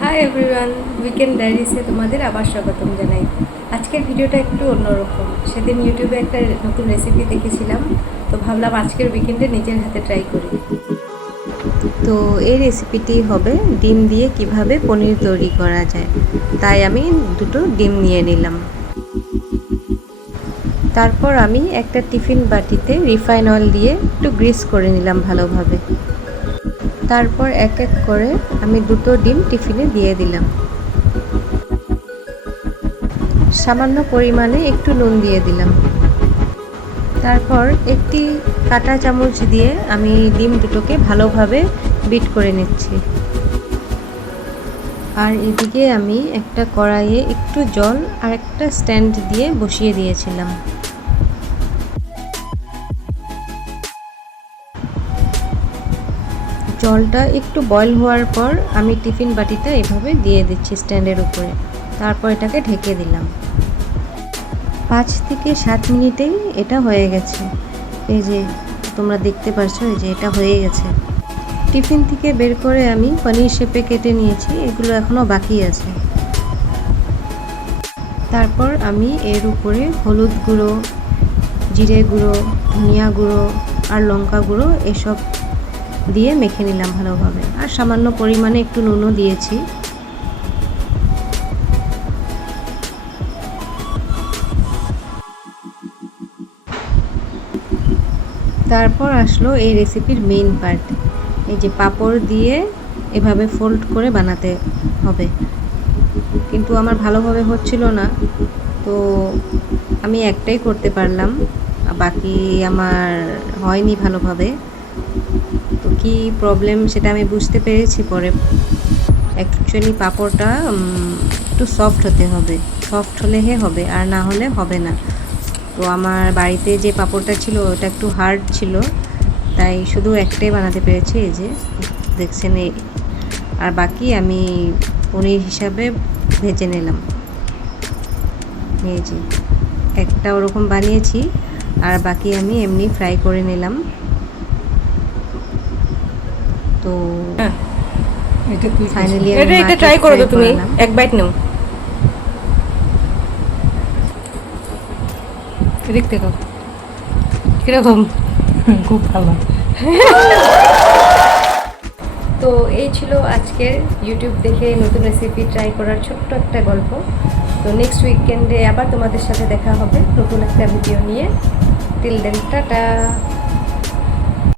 Hi everyone, weekend ডায়েরিসে তোমাদের আবার স্বাগতম জানাই। আজকের ভিডিওটা একটু অন্যরকম। সেদিন ইউটিউবে একটা নতুন রেসিপি দেখেছিলাম, তো ভাবলাম আজকের উইকেন্ডে নিজের হাতে ট্রাই করি। তো এই রেসিপিটি হবে ডিম দিয়ে কিভাবে পনির তৈরি করা যায়। তাই আমি দুটো ডিম নিয়ে নিলাম। তারপর আমি একটা টিফিন বাটিতে রিফাইন অয়েল দিয়ে একটু গ্রিস করে নিলাম ভালোভাবে। তারপর এক এক করে আমি দুটো ডিম টিফিনে দিয়ে দিলাম। সামান্য পরিমাণে একটু নুন দিয়ে দিলাম। তারপর একটি কাঁটা চামচ দিয়ে আমি ডিম দুটোকে ভালোভাবে বিট করে নিচ্ছি। আর এদিকে আমি একটা কড়াইয়ে একটু জল আর একটা স্ট্যান্ড দিয়ে বসিয়ে দিয়েছিলাম। জলটা একটু বয়েল হওয়ার পর আমি টিফিন বাটিটা এভাবে দিয়ে দিচ্ছি স্ট্যান্ডের উপরে। তারপর এটাকে ঢেকে দিলাম। 5 থেকে 7 মিনিটেই এটা হয়ে গেছে। এই যে তোমরা দেখতে পাচ্ছ, এই যে এটা হয়ে গেছে। টিফিন থেকে বের করে আমি পনির শেপে কেটে নিয়েছি, এগুলো এখনও বাকি আছে। তারপর আমি এর উপরে হলুদ গুঁড়ো, জিরে গুঁড়ো, ধনিয়া গুঁড়ো আর লঙ্কা গুঁড়ো এসব দিয়ে মেখে নিলাম ভালোভাবে। আর সামান্য পরিমাণে একটু নুনও দিয়েছি। তারপর আসলো এই রেসিপির মেইন পার্ট। এই যে পাঁপড় দিয়ে এভাবে ফোল্ড করে বানাতে হবে, কিন্তু আমার ভালোভাবে হচ্ছিল না, তো আমি একটাই করতে পারলাম, বাকি আমার হয়নি ভালোভাবে। তো কি প্রবলেম সেটা আমি বুঝতে পেরেছি পরে। অ্যাকচুয়ালি পাঁপড়টা একটু সফট হতে হবে, সফট হলেহে হবে, আর না হলে হবে না। তো আমার বাড়িতে যে পাঁপড়টা ছিল ওটা একটু হার্ড ছিল, তাই শুধু একটাই বানাতে পেরেছি। এই যে দেখছেন, আর বাকি আমি পনির হিসাবে ভেজে নিলাম। এই যে একটা ওরকম বানিয়েছি, আর বাকি আমি এমনি ফ্রাই করে নিলাম। তো ফাইনালি এটা ট্রাই করো তো, তুমি এক বাইট নাও, দেখতে দাও কিরকম। খুব ভালো। তো এই ছিল আজকের ইউটিউব দেখে নতুন রেসিপি ট্রাই করার ছোট্ট একটা গল্প। তো নেক্সট উইকেন্ডে আবার তোমাদের সাথে দেখা হবে নতুন একটা ভিডিও নিয়ে। Till then, tata.